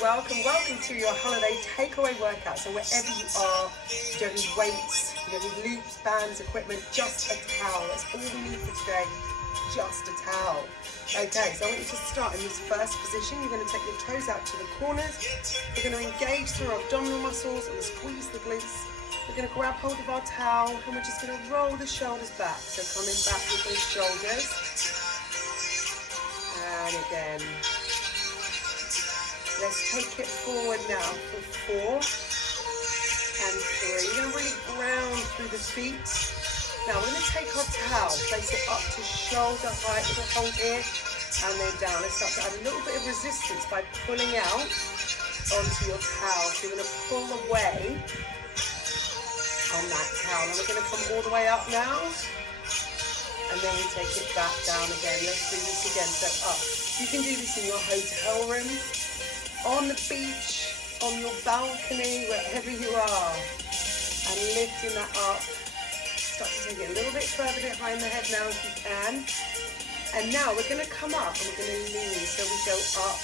Welcome to your holiday takeaway workout. So wherever you are, you don't need weights, you don't need loops, bands, equipment, just a towel. That's all we need for today, just a towel. Okay, so I want you to start in this first position. You're going to take your toes out to the corners. We're going to engage through our abdominal muscles and squeeze the glutes. We're going to grab hold of our towel and we're just going to roll the shoulders back. So coming back with those shoulders. And again. Let's take it forward now for 4 and 3. You're going to really ground through the feet. Now we're going to take our towel, place it up to shoulder height with a hold here, and then down. Let's start to add a little bit of resistance by pulling out onto your towel. So you're going to pull away on that towel. And we're going to come all the way up now, and then we take it back down again. Let's do this again. So up. You can do this in your hotel room, on the beach, on your balcony, wherever you are, and lifting that up. Start to take it a little bit further behind the head now if you can. And now we're going to come up and we're going to lean. So we go up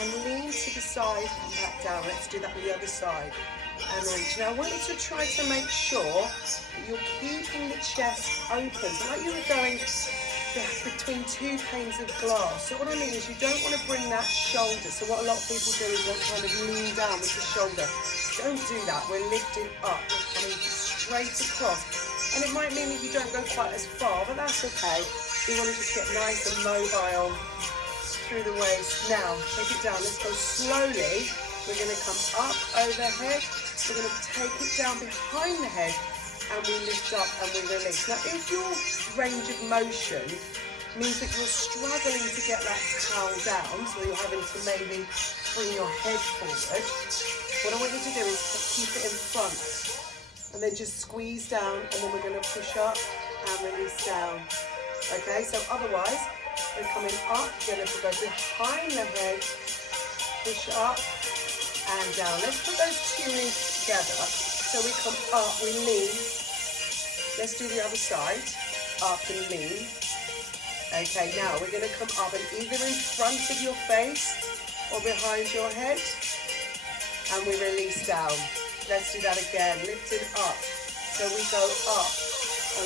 and lean to the side and back down. Let's do that on the other side. And reach. Now I want you to try to make sure that you're keeping the chest open. So like you were going between 2 panes of glass. So what I mean is you don't want to bring that shoulder. So what a lot of people do is they'll kind of lean down with the shoulder. Don't do that. We're lifting up. We're coming straight across. And it might mean that you don't go quite as far, but that's okay. We want to just get nice and mobile through the waist. Now, take it down. Let's go slowly. We're going to come up overhead. We're going to take it down behind the head. And we lift up and we release. Now, if your range of motion means that you're struggling to get that towel down, so you're having to maybe bring your head forward, what I want you to do is keep it in front and then just squeeze down, and then we're going to push up and release down. Okay, so otherwise, we're coming up, you're going to go behind the head, push up and down. Let's put those two knees together. So we come up, we lean. Let's do the other side. Up and lean. Okay, now we're going to come up and either in front of your face or behind your head. And we release down. Let's do that again. Lift it up. So we go up,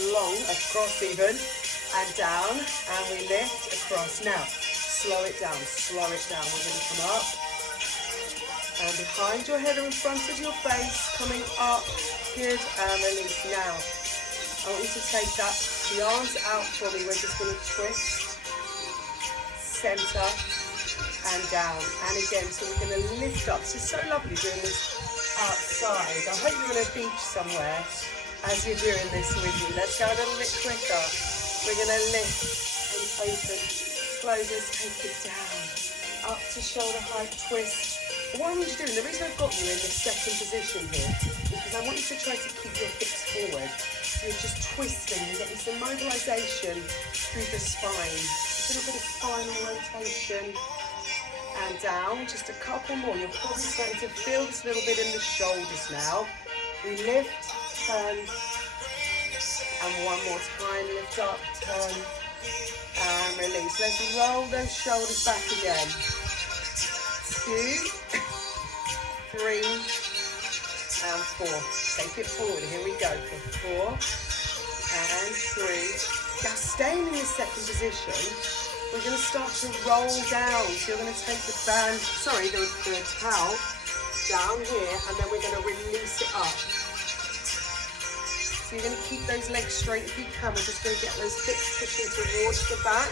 along, across even, and down. And we lift across. Now, slow it down, slow it down. We're going to come up. And behind your head or in front of your face, coming up, good, and release. Now, I want you to take the arms out for me. We're just going to twist, center, and down. And again, so we're going to lift up. This is so lovely doing this outside. I hope you're on a beach somewhere as you're doing this with me. Let's go a little bit quicker. We're going to lift and open, close this, take it down, up to shoulder height, twist. What I want you to do, and the reason I've got you in this second position here, is because I want you to try to keep your hips forward. So you're just twisting, you're getting some mobilization through the spine. A little bit of spinal rotation. And down, just a couple more. You're probably starting to feel this little bit in the shoulders now. We lift, turn, and one more time, lift up, turn, and release. Let's roll those shoulders back again. 2, 3, and 4. Take it forward. Here we go for 4 and 3. Now, staying in this second position, we're going to start to roll down. So you're going to take the towel down here, and then we're going to release it up. So you're going to keep those legs straight if you can. We're just going to get those hips pushing towards the back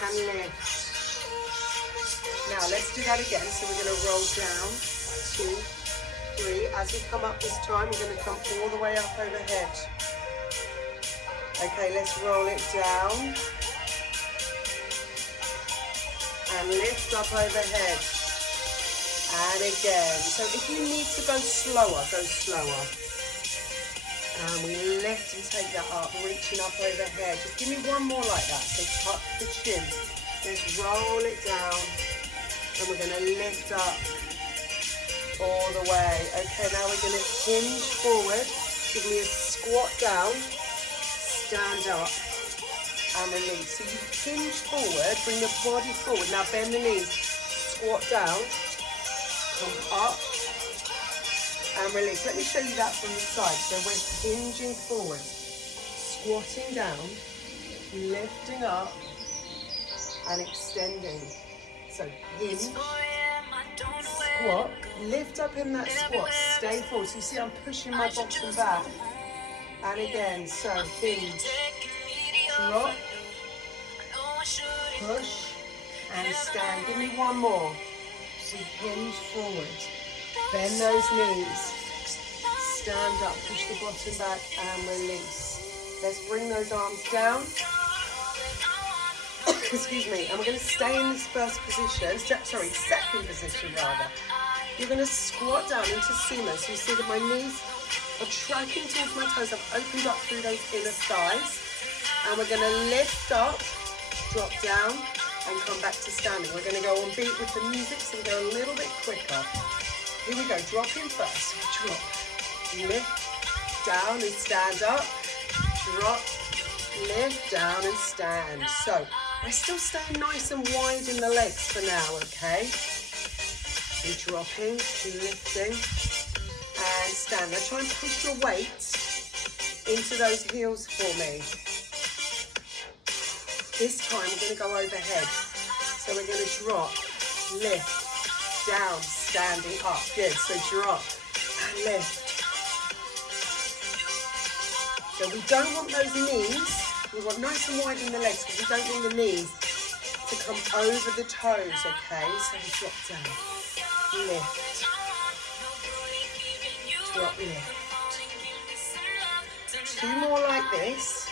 and lift. Now let's do that again. So we're going to roll down, 2, 3. As we come up this time, we're going to come all the way up overhead. Okay, let's roll it down and lift up overhead. And again. So if you need to go slower, go slower. And we lift and take that up, reaching up overhead. Just give me one more like that. So tuck the chin. Let's roll it down. And we're going to lift up all the way. Okay, now we're going to hinge forward. Give me a squat down, stand up, and release. So you hinge forward, bring the body forward. Now bend the knees, squat down, come up and release. Let me show you that from the side. So we're hinging forward, squatting down, lifting up and extending. So hinge, squat, lift up in that squat, stay forward. So you see I'm pushing my bottom back. And again, so hinge, drop, push, and stand. Give me one more. So hinge forward, bend those knees, stand up, push the bottom back and release. Let's bring those arms down. Excuse me, and we're going to stay in this first position, second position rather. You're going to squat down into sumo, so you see that my knees are tracking towards my toes. I've opened up through those inner thighs, and we're going to lift up, drop down, and come back to standing. We're going to go on beat with the music, so we go a little bit quicker. Here we go, drop in first, drop, lift, down and stand up, drop, lift, down and stand. So, we're still staying nice and wide in the legs for now, okay? You're dropping, lifting, and stand. Now try and push your weight into those heels for me. This time we're going to go overhead. So we're going to drop, lift, down, standing up. Good, so drop and lift. So we don't want those knees, we want nice and wide in the legs because we don't want the knees to come over the toes, okay? So we drop down, lift, drop, lift. 2 more like this.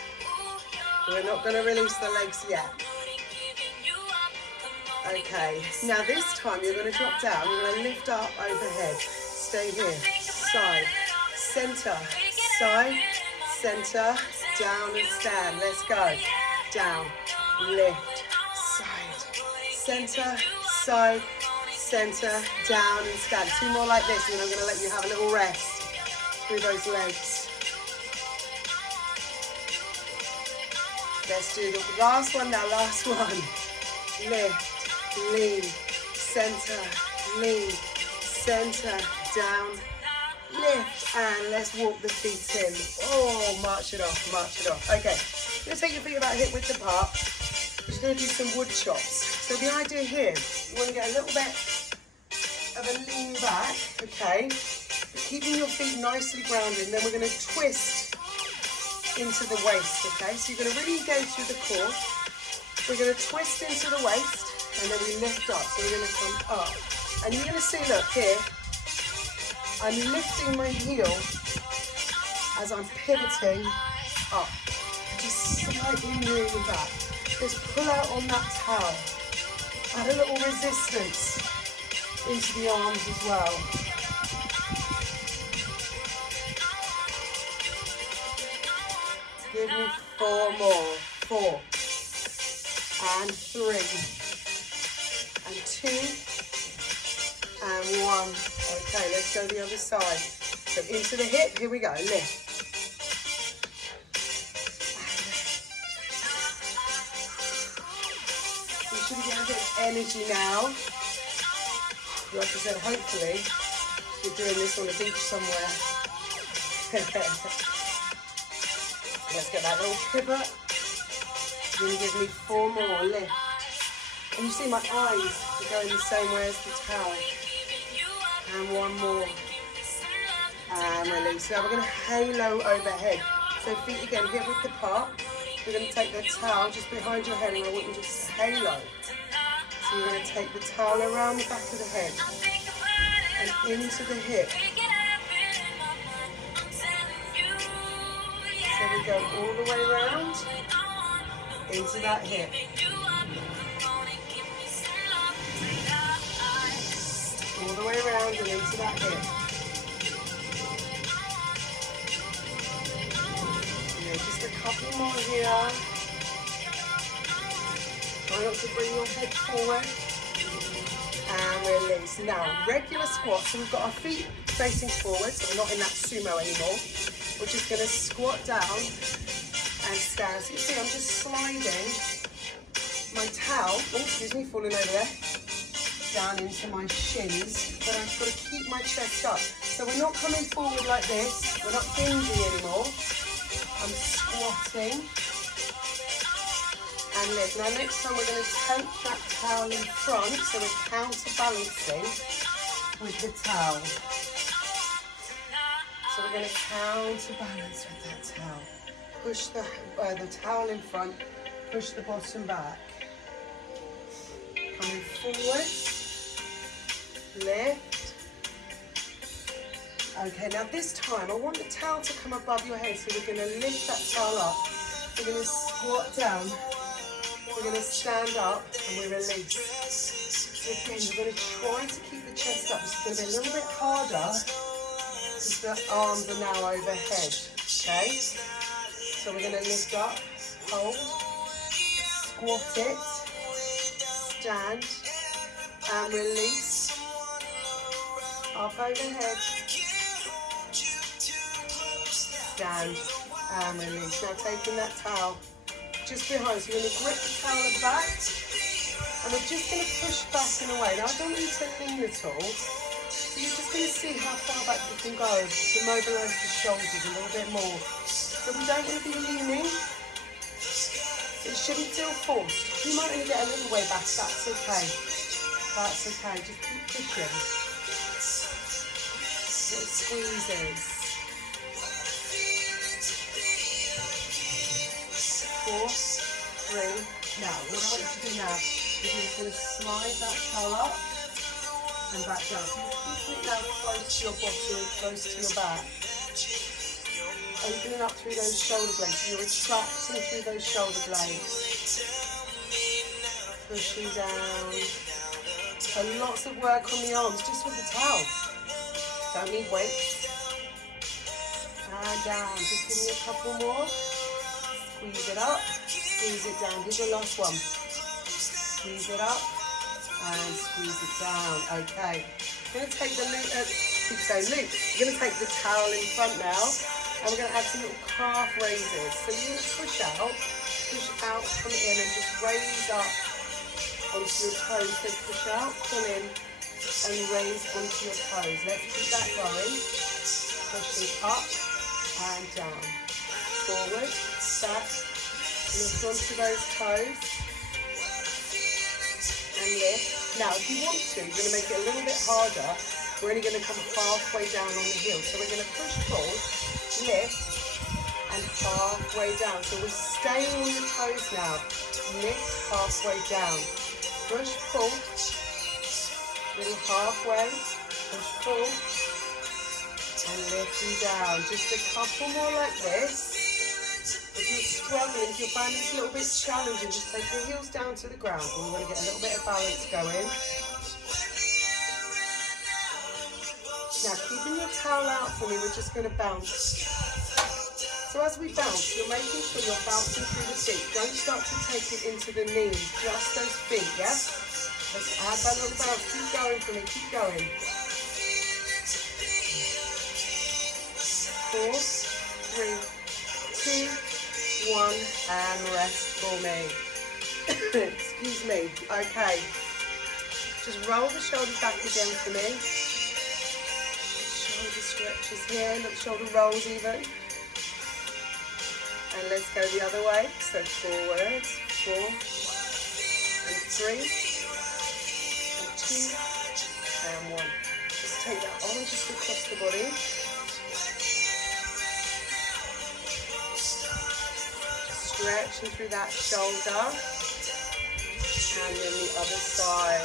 We're not going to release the legs yet. Okay, now this time you're going to drop down, you're going to lift up overhead. Stay here, side, center, side, center, down and stand. Let's go. Down, lift, side, center, side, center, down and stand. 2 more like this, and then I'm going to let you have a little rest through those legs. Let's do the last one now, last one. Lift, lean, center, lean, center, down, lift, and let's walk the feet in. Oh, march it off, march it off. Okay, you're going to take your feet about hip width apart. We're just going to do some wood chops. So the idea here, you want to get a little bit of a lean back, okay? Keeping your feet nicely grounded, and then we're going to twist into the waist, okay? So you're going to really engage through the core. We're going to twist into the waist, and then we lift up. So we're going to come up. And you're going to see, look, here, I'm lifting my heel as I'm pivoting up. Just slightly moving back. Just pull out on that towel. Add a little resistance into the arms as well. Give me 4 more. 4 and 3 and 2 and 1. Okay, let's go the other side. So into the hip, here we go, lift. You should be getting a bit of energy now. Like I said, hopefully you're doing this on a beach somewhere. Let's get that little pivot. You're going to give me 4 more, lift. And you see my eyes are going the same way as the towel. And 1 more. And release. Now we're going to halo overhead. So feet again, hip width apart. We're going to take the towel just behind your head, and I want you just to halo. So you're going to take the towel around the back of the head and into the hip. So we go all the way around into that hip. All the way around and into that hip. Yeah, just a couple more here. Try not to bring your head forward. And release. Now, regular squat. So we've got our feet facing forward, so we're not in that sumo anymore. We're just going to squat down and stand. So you see, I'm just sliding my towel. Oh, excuse me, falling over there. down into my shins, but I've got to keep my chest up. So we're not coming forward like this. We're not hinging anymore. I'm squatting and lift. Now next time we're going to take that towel in front, so we're counterbalancing with the towel. So we're going to counterbalance with that towel. Push the towel in front, push the bottom back. Coming forward, lift. Okay, now this time I want the towel to come above your head, so we're going to lift that towel up. We're going to squat down. We're going to stand up and we release. Again, we're going to try to keep the chest up. This is going to be a little bit harder because the arms are now overhead. Okay? So we're going to lift up, hold, squat it, stand and release. Up overhead. Stand and release. Now taking that towel just behind, so you're going to grip the towel at the back and we're just going to push back and away. Now I don't want you to lean at all, so you're just going to see how far back you can go to mobilise the shoulders a little bit more. So we don't want to be leaning, it shouldn't feel forced. You might only get a little way back, that's okay. That's okay, just keep pushing. Little squeezes. 4, 3, now what I want you to do now is you're just going to slide that towel up and back down. So you're keeping it now close to your bottom, close to your back. Opening up through those shoulder blades, so you're retracting through those shoulder blades. Pushing down. So lots of work on the arms just with the towel. Don't need weights. And down, just give me a couple more. Squeeze it up, squeeze it down. Here's your last one. Squeeze it up and squeeze it down. Okay. We're going to take the loop. We're going to take the towel in front now, and we're going to add some little calf raises. So you're going to push out, come in, and just raise up onto your toes. So push out, come in, and raise onto your toes. Let's keep that going. Pushing up and down. Forward, back, lift onto those toes, and lift. Now, if you want to, you're going to make it a little bit harder. We're only going to come halfway down on the heel. So we're going to push, pull, lift, and halfway down. So we're staying on your toes now. Lift, halfway down. Push, pull, little halfway, push, pull, and lifting down. Just a couple more like this. If you're struggling, if your band is a little bit challenging, just take your heels down to the ground. We want to get a little bit of balance going. Now, keeping your towel out for me, we're just going to bounce. So as we bounce, you're making sure you're bouncing through the feet. Don't start to take it into the knees, just those feet, yeah? Let's add that little bounce. Keep going for me, keep going. 4, 3, 2, 1, and rest for me. Excuse me. Okay. Just roll the shoulders back again for me. Shoulder stretches here, little shoulder rolls even. And let's go the other way. So forward, 4, and 3, and 2, and 1. Just take that on just across the body. Stretching through that shoulder, and then the other side.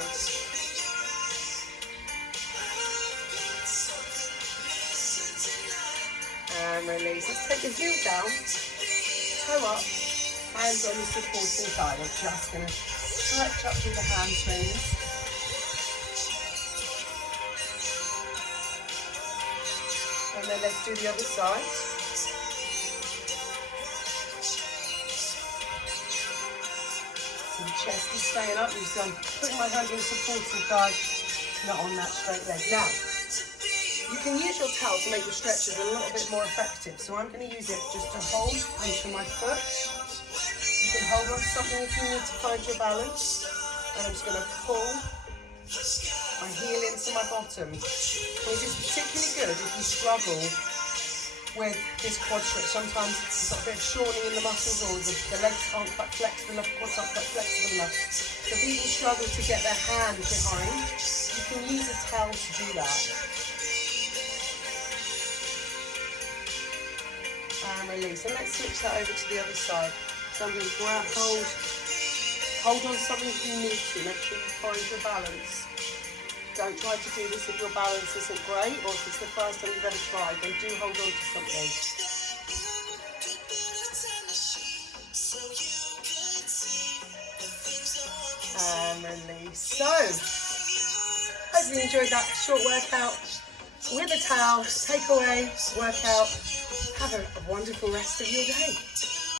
And release. Let's take the heel down, toe up, hands on the supporting side. I'm just going to stretch up through the hamstrings. And then let's do the other side. The chest is staying up, so I'm putting my hand on the supporting side, not on that straight leg. Now, you can use your towel to make your stretches a little bit more effective. So I'm going to use it just to hold onto my foot. You can hold on to something if you need to find your balance. And I'm just going to pull I heel into my bottom. This is particularly good if you struggle with this quad stretch. Sometimes you've got a bit of shortening in the muscles, or the legs aren't quite flexible enough, quads aren't quite flexible enough. So people struggle to get their hand behind. You can use a towel to do that. And release. And let's switch that over to the other side. So I'm going to grab hold on to something if you need to. Make sure you find your balance. Don't try to do this if your balance isn't great, or if it's the first time you've ever tried, then do hold on to something. And release. So, hope you enjoyed that short workout with a towel, takeaway workout. Have a wonderful rest of your day.